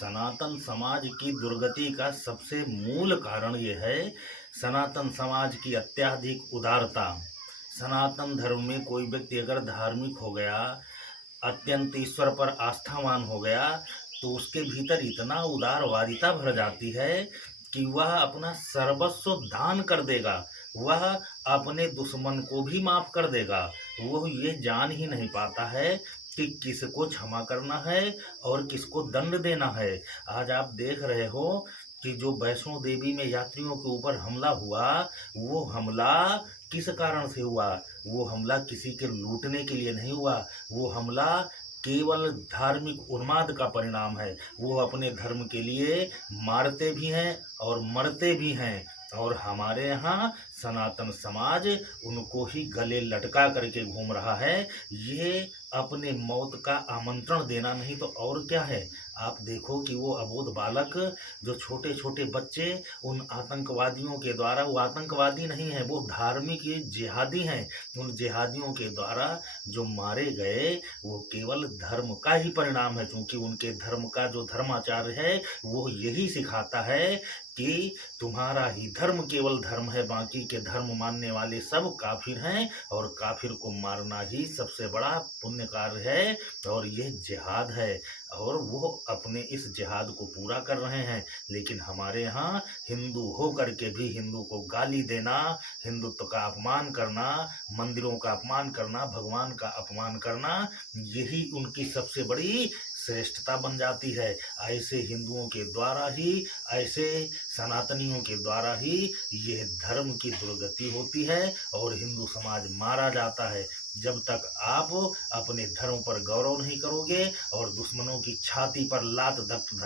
सनातन समाज की दुर्गति का सबसे मूल कारण ये है सनातन समाज की अत्यधिक उदारता। सनातन धर्म में कोई व्यक्ति अगर धार्मिक हो गया, अत्यंत ईश्वर पर आस्थावान हो गया, तो उसके भीतर इतना उदारवादिता भर जाती है कि वह अपना सर्वस्व दान कर देगा। वह अपने दुश्मन को भी माफ कर देगा। वो ये जान ही नहीं पाता है कि किसको क्षमा करना है और किसको दंड देना है। आज आप देख रहे हो कि जो वैष्णो देवी में यात्रियों के ऊपर हमला हुआ, वो हमला किस कारण से हुआ? वो हमला किसी के लूटने के लिए नहीं हुआ। वो हमला केवल धार्मिक उन्माद का परिणाम है। वो अपने धर्म के लिए मारते भी हैं और मरते भी हैं। और हमारे यहाँ सनातन समाज उनको ही गले लटका करके घूम रहा है। ये अपने मौत का आमंत्रण देना नहीं तो और क्या है। आप देखो कि वो अबोध बालक, जो छोटे छोटे बच्चे उन आतंकवादियों के द्वारा, वो आतंकवादी नहीं है, वो धार्मिक जिहादी हैं, उन जिहादियों के द्वारा जो मारे गए, वो केवल धर्म का ही परिणाम है। क्योंकि उनके धर्म का जो धर्माचार्य है वो यही सिखाता है कि तुम्हारा ही धर्म केवल धर्म है, बाकी के धर्म मानने वाले सब काफिर हैं और काफिर को मारना ही सबसे बड़ा पुण्य कार्य है और यह जिहाद है। और वो अपने इस जिहाद को पूरा कर रहे हैं। लेकिन हमारे यहाँ हिंदू हो करके भी हिंदू को गाली देना, हिंदुत्व का अपमान करना, मंदिरों का अपमान करना, भगवान का अपमान करना, यही उनकी सबसे बड़ी श्रेष्ठता बन जाती है। ऐसे हिंदुओं के द्वारा ही, ऐसे सनातनियों के द्वारा ही यह धर्म की दुर्गति होती है और हिंदू समाज मारा जाता है। जब तक आप अपने धर्म पर गौरव नहीं करोगे और दुश्मनों की छाती पर लात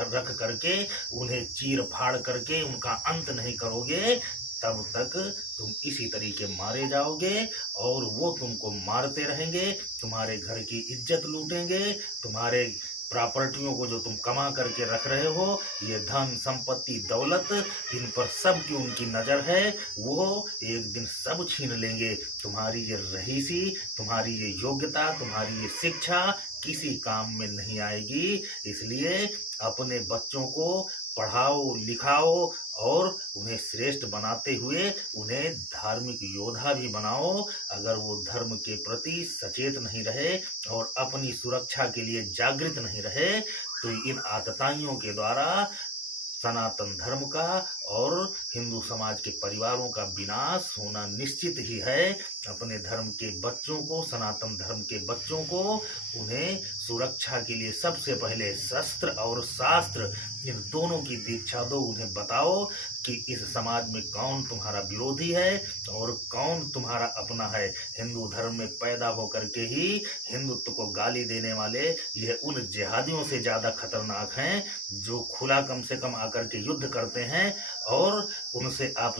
रख करके उन्हें चीर फाड़ करके उनका अंत नहीं करोगे, तब तक तुम इसी तरीके मारे जाओगे और वो तुमको मारते रहेंगे, तुम्हारे घर की इज्जत लूटेंगे, तुम्हारे प्रॉपर्टियों को जो तुम कमा करके रख रहे हो, ये धन संपत्ति दौलत, इन पर सब की उनकी नज़र है। वो एक दिन सब छीन लेंगे। तुम्हारी ये रहीसी, तुम्हारी ये योग्यता, तुम्हारी ये शिक्षा किसी काम में नहीं आएगी। इसलिए अपने बच्चों को पढ़ाओ लिखाओ और उन्हें श्रेष्ठ बनाते हुए उन्हें धार्मिक योद्धा भी बनाओ। अगर वो धर्म के प्रति सचेत नहीं रहे और अपनी सुरक्षा के लिए जागृत नहीं रहे, तो इन आतताइयों के द्वारा सनातन धर्म का और हिंदू समाज के परिवारों का विनाश होना निश्चित ही है। अपने धर्म के बच्चों को, सनातन धर्म के बच्चों को, उन्हें सुरक्षा के लिए सबसे पहले शस्त्र और शास्त्र, इन दोनों की दीक्षा दो। उन्हें बताओ कि इस समाज में कौन तुम्हारा विरोधी है और कौन तुम्हारा अपना है। हिंदू धर्म में पैदा होकर के ही हिंदुत्व को गाली देने वाले यह उन जिहादियों से ज़्यादा खतरनाक हैं जो खुला कम से कम आकर के युद्ध करते हैं और उनसे आप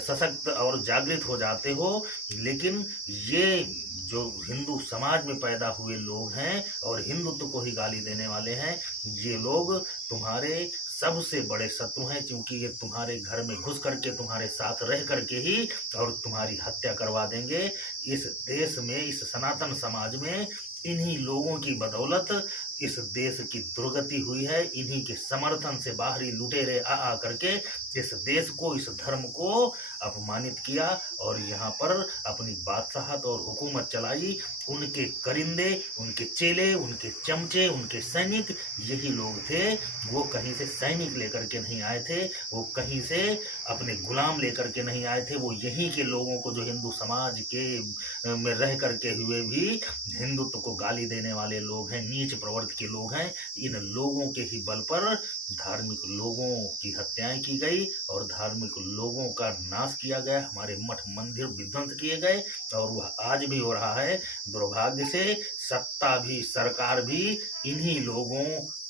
सशक्त और जागृत हो जाते हो। लेकिन ये जो हिंदू समाज में पैदा हुए लोग हैं और हिंदुत्व को ही गाली देने वाले हैं, ये लोग तुम्हारे सबसे बड़े शत्रु हैं। क्योंकि ये तुम्हारे घर में घुस करके तुम्हारे साथ रह करके ही और तुम्हारी हत्या करवा देंगे। इस देश में, इस सनातन समाज में इन्हीं लोगों की बदौलत इस देश की दुर्गति हुई है। इन्हीं के समर्थन से बाहरी लुटेरे आ करके इस देश को, इस धर्म को अपमानित किया और यहाँ पर अपनी बादशाहत और हुकूमत चलाई। उनके करिंदे, उनके चेले, उनके चमचे, उनके सैनिक यही लोग थे। वो कहीं से सैनिक लेकर के नहीं आए थे, वो कहीं से अपने गुलाम लेकर के नहीं आए थे। वो यहीं के लोगों को, जो हिंदू समाज के में रह करके हुए भी हिंदुत्व को गाली देने वाले लोग हैं, नीच प्रवृत्ति के लोग हैं, इन लोगों के ही बल पर धार्मिक लोगों की हत्याएं की गई और धार्मिक लोगों का नाश किया गया। हमारे मठ मंदिर विध्वंस किए गए और वह आज भी हो रहा है। दुर्भाग्य से सत्ता भी, सरकार भी इन्हीं लोगों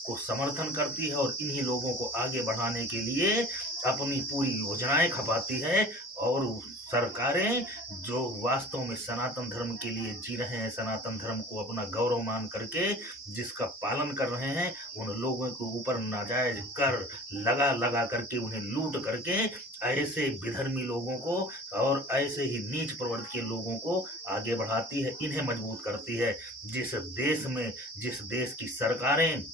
को समर्थन करती है और इन्हीं लोगों को आगे बढ़ाने के लिए अपनी पूरी योजनाएं खपाती है। और सरकारें जो वास्तव में सनातन धर्म के लिए जी रहे हैं, सनातन धर्म को अपना गौरव मान करके जिसका पालन कर रहे हैं, उन लोगों के ऊपर नाजायज कर लगा करके उन्हें लूट करके ऐसे विधर्मी लोगों को और ऐसे ही नीच प्रवृत्ति के लोगों को आगे बढ़ाती है, इन्हें मजबूत करती है। जिस देश में, जिस देश की सरकारें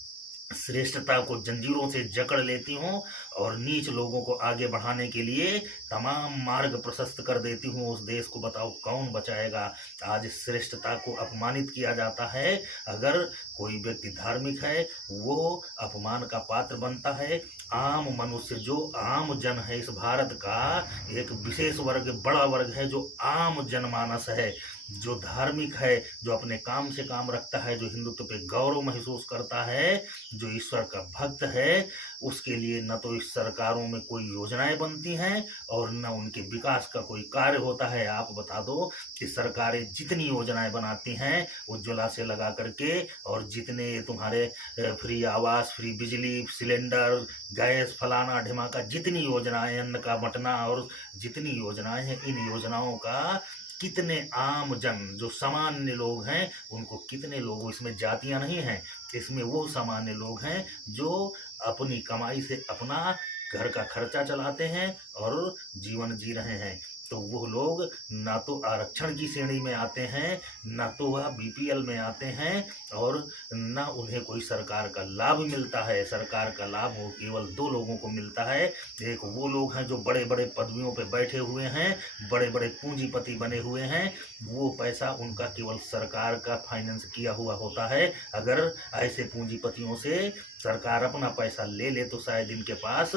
श्रेष्ठता को जंजीरों से जकड़ लेती हूँ और नीच लोगों को आगे बढ़ाने के लिए तमाम मार्ग प्रशस्त कर देती हूँ। उस देश को बताओ कौन बचाएगा। आज श्रेष्ठता को अपमानित किया जाता है। अगर कोई व्यक्ति धार्मिक है वो अपमान का पात्र बनता है। आम मनुष्य जो आम जन है इस भारत का, एक विशेष वर्ग, बड़ा वर्ग है जो आम जनमानस है, जो धार्मिक है, जो अपने काम से काम रखता है, जो हिंदुत्व पे गौरव महसूस करता है, जो ईश्वर का भक्त है, उसके लिए न तो इस सरकारों में कोई योजनाएं बनती हैं और न उनके विकास का कोई कार्य होता है। आप बता दो कि सरकारें जितनी योजनाएं बनाती हैं उज्ज्वला से लगा करके, और जितने तुम्हारे फ्री आवास, फ्री बिजली, सिलेंडर, गैस, फलाना ढिमाका, जितनी योजनाएं, अन्न का बंटना और जितनी योजनाएं हैं, इन योजनाओं का कितने आम जन जो सामान्य लोग हैं उनको, कितने लोग, इसमें जातियां नहीं हैं, इसमें वो सामान्य लोग हैं जो अपनी कमाई से अपना घर का खर्चा चलाते हैं और जीवन जी रहे हैं। तो वो लोग ना तो आरक्षण की श्रेणी में आते हैं, ना तो वह बीपीएल में आते हैं, और ना उन्हें कोई सरकार का लाभ मिलता है। सरकार का लाभ वो केवल दो लोगों को मिलता है। एक वो लोग हैं जो बड़े बड़े पदवियों पर बैठे हुए हैं, बड़े बड़े पूंजीपति बने हुए हैं, वो पैसा उनका केवल सरकार का फाइनेंस किया हुआ होता है। अगर ऐसे पूंजीपतियों से सरकार अपना पैसा ले ले तो शायद इनके पास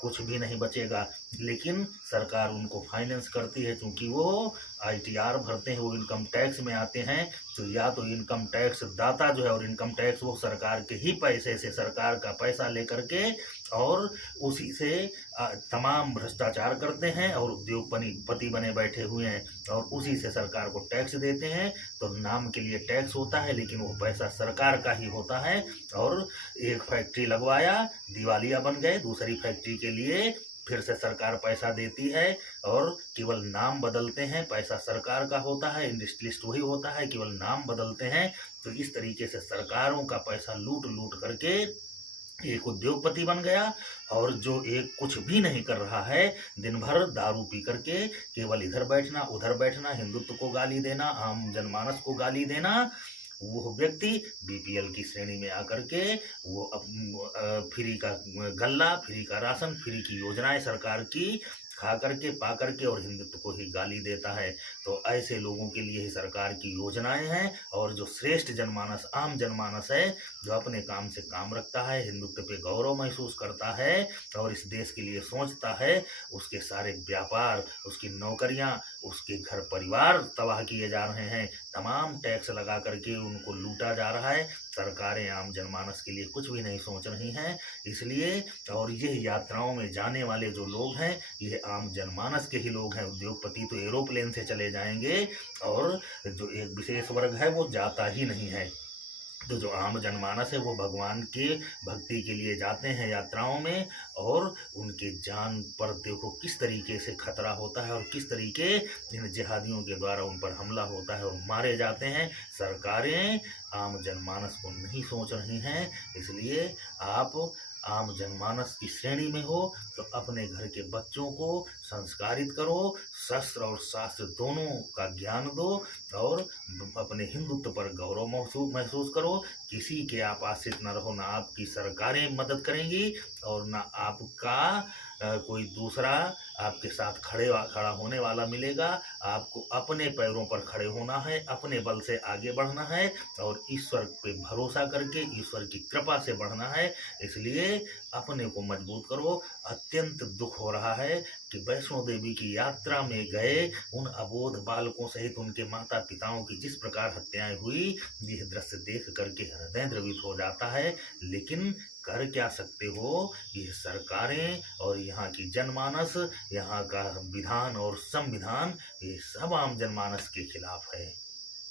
कुछ भी नहीं बचेगा, लेकिन सरकार उनको फाइनेंस करती है क्योंकि वो आईटीआर भरते हैं, वो इनकम टैक्स में आते हैं। तो या तो इनकम टैक्स दाता जो है, और इनकम टैक्स वो सरकार के ही पैसे से, सरकार का पैसा लेकर के और उसी से तमाम भ्रष्टाचार करते हैं और उद्योगपति बने बैठे हुए हैं और उसी से सरकार को टैक्स देते हैं। तो नाम के लिए टैक्स होता है लेकिन वो पैसा सरकार का ही होता है। और एक फैक्ट्री लगवाया, दिवालिया बन गए, दूसरी फैक्ट्री के लिए फिर से सरकार पैसा देती है और केवल नाम बदलते हैं, पैसा सरकार का होता है, इंडस्ट्रियलिस्ट वही होता है, केवल नाम बदलते हैं। तो इस तरीके से सरकारों का पैसा लूट लूट करके एक उद्योगपति बन गया, और जो एक कुछ भी नहीं कर रहा है, दिन भर दारू पी करके केवल इधर बैठना उधर बैठना, हिंदुत्व को गाली देना, आम जनमानस को गाली देना, वो व्यक्ति बीपीएल की श्रेणी में आकर के वो फ्री का गल्ला, फ्री का राशन, फ्री की योजनाएं सरकार की खा करके, पा करके और हिंदुत्व को ही गाली देता है। तो ऐसे लोगों के लिए ही सरकार की योजनाएं हैं। और जो श्रेष्ठ जनमानस, आम जनमानस है, जो अपने काम से काम रखता है, हिंदुत्व पे गौरव महसूस करता है और इस देश के लिए सोचता है, उसके सारे व्यापार, उसकी नौकरियां, उसके घर परिवार तबाह किए जा रहे हैं। तमाम टैक्स लगा करके उनको लूटा जा रहा है। सरकारें आम जनमानस के लिए कुछ भी नहीं सोच रही हैं। इसलिए, और ये यात्राओं में जाने वाले जो लोग हैं ये आम जनमानस के ही लोग हैं। उद्योगपति तो एरोप्लेन से चले जाएंगे और जो एक विशेष वर्ग है वो जाता ही नहीं है। तो जो आम जनमानस है वो भगवान के भक्ति के लिए जाते हैं यात्राओं में, और उनके जान पर देखो किस तरीके से खतरा होता है और किस तरीके इन जिहादियों के द्वारा उन पर हमला होता है और मारे जाते हैं। सरकारें आम जनमानस को नहीं सोच रही हैं। इसलिए आप आम जनमानस की श्रेणी में हो तो अपने घर के बच्चों को संस्कारित करो, शस्त्र और शास्त्र दोनों का ज्ञान दो और अपने हिंदुत्व पर गौरव महसूस करो। किसी के आप आश्रित न रहो, ना आपकी सरकारें मदद करेंगी और ना आपका कोई दूसरा आपके साथ खड़ा होने वाला मिलेगा। आपको अपने पैरों पर खड़े होना है, अपने बल से आगे बढ़ना है और ईश्वर पे भरोसा करके ईश्वर की कृपा से बढ़ना है। इसलिए अपने को मजबूत करो। अत्यंत दुख हो रहा है कि वैष्णो देवी की यात्रा में गए उन अबोध बालकों सहित उनके माता पिताओं की जिस प्रकार हत्याएं हुई, यह दृश्य देख करके हृदय द्रवित हो जाता है। लेकिन कर क्या सकते हो, ये सरकारें और यहाँ की जनमानस, यहाँ का विधान और संविधान, ये सब आम जनमानस के खिलाफ है।